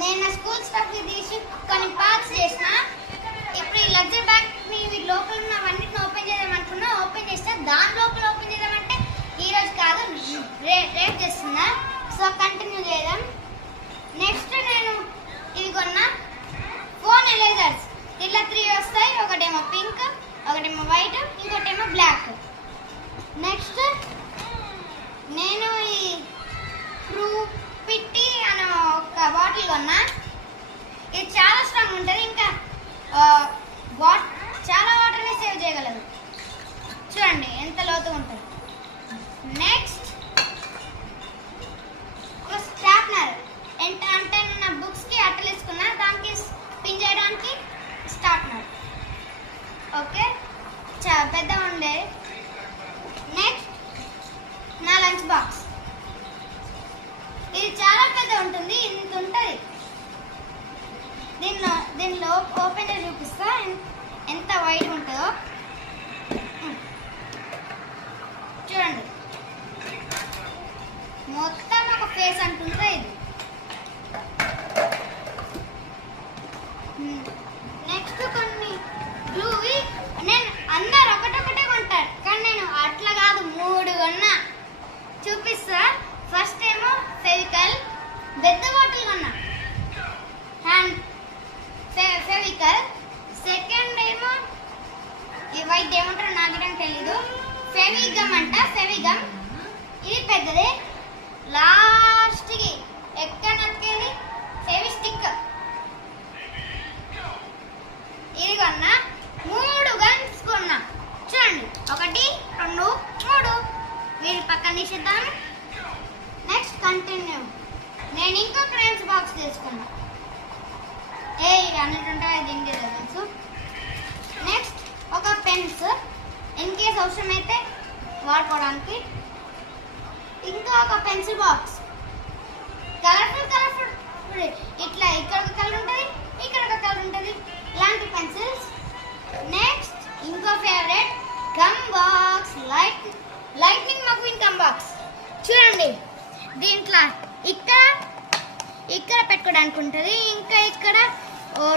నేను నా school stuff తీసి కొన్ని పార్ట్స్ చేసిన. ఇప్పుడు ఈ లగ్జరీ బ్యాగ్ లోపల ఉన్నవన్నిటిని ఓపెన్ చేద్దామనుకున్నా. ఓపెన్ చేస్తే దాని లోపల ఓపెన్ చేద్దామంటే ఈరోజు కాదు, రేపు చేస్తున్నా. సో కంటిన్యూ చేద్దాం. నెక్స్ట్ నేను ఇవి కొన్నా ఫోన్ ఎరేజర్స్. ఇట్లా 3 వస్తాయి. ఒకటేమో పింక్, ఒకటేమో వైట్, ఇంకోటేమో బ్లాక్. నెక్స్ట్ నేను ఈ పిట్టి అనే ఒక బాటిల్ కొన్నా. ఇది చాలా స్ట్రాంగ్ ఉంటుంది. ఇంకా చాలా వాటర్ని సేవ్ చేయగలదు. చూడండి ఎంత లోతుగా ఉంటుంది. నెక్స్ట్ ఒక స్టార్ట్నర్. అంటే నా బుక్స్కి అట్టలు వేసుకున్నా, దానికి పిన్ చేయడానికి స్టార్ట్నర్. ఓకే, చాలా పెద్దగా ఉండేది. నెక్స్ట్ నా లంచ్ బాక్స్. ఇది చాలా పెద్ద ఉంటుంది, ఇంత ఉంటుంది. దీనిలో ఓపెన్ చేసి చూపిస్తా ఎంత వైడ్ ఉంటుందో. చూడండి మొత్తం ఒక ఫేస్ అంటుందా ఇది. నెక్స్ట్ కొన్ని గ్లూవి. నేను అందరు ఒకటొకటే కొంటారు, కానీ నేను అట్లా కాదు, 3 కొన్నా. చూపిస్తా. ఫస్ట్ ఏమో ఫెవికల్, పెద్ద బాటిల్ కొన్నా, హ్యాండ్ ఫెవికల్. సెకండ్ ఏమో ఈ వైట్ ఏమంటారో నాకేం తెలీదు, ఫెవిగమ్ అంట. ఫెవిగమ్ ఇది పెద్దది. లాస్ట్కి ఎక్కనక్కేది ఫెవిస్టిక్. ఇది కొన్నా. 3 గన్స్ కొన్నా. చూడండి 1, 2, 3. వీరి పక్కన తీసిద్దాం. Next continue. నేను ఇంకో క్రేన్స్ బాక్స్ తీసుకున్నా. ఇవి అన్నింటుంటాయి, దీనికి తెలుసు. నెక్స్ట్ ఒక పెన్స్, ఇన్ కేస్ అవసరమైతే వాడుకోవడానికి. ఇంకా ఒక పెన్సిల్ బాక్స్, కలర్ఫుల్. ఇట్లా ఇక్కడ ఒక కలర్ ఉంటుంది, ఇక్కడ ఒక కలర్ ఉంటుంది, ఇలాంటి పెన్సిల్స్. నెక్స్ట్ ఇంకో favourite gum box, lightning McQueen gum box. చూడండి దీంట్లో ఇక్కడ పెట్టుకోవడానికి ఉంటుంది. ఇంకా ఇక్కడ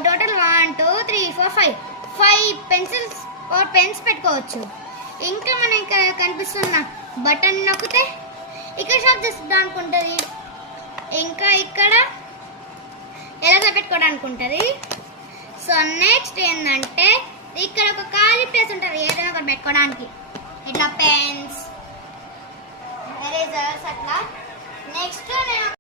టోటల్ 1, 2, 3, 4, 5 పెన్సిల్స్ ఆర్ పెన్స్ పెట్టుకోవచ్చు. ఇంకా మనం ఇక్కడ కనిపిస్తున్న బటన్ నొక్కితే ఇక్కడ షాప్ చేసుకోవడానికి ఉంటుంది. ఇంకా ఇక్కడ ఎలా పెట్టుకోవడానికి ఉంటుంది. సో నెక్స్ట్ ఏంటంటే ఇక్కడ ఒక ఖాళీ ప్లేస్ ఉంటుంది, ఏదైనా ఒకటి పెట్టుకోవడానికి. ఇట్లా పెన్స్, ఎరేజర్స్ అట్లా. నెక్స్ట్ నేను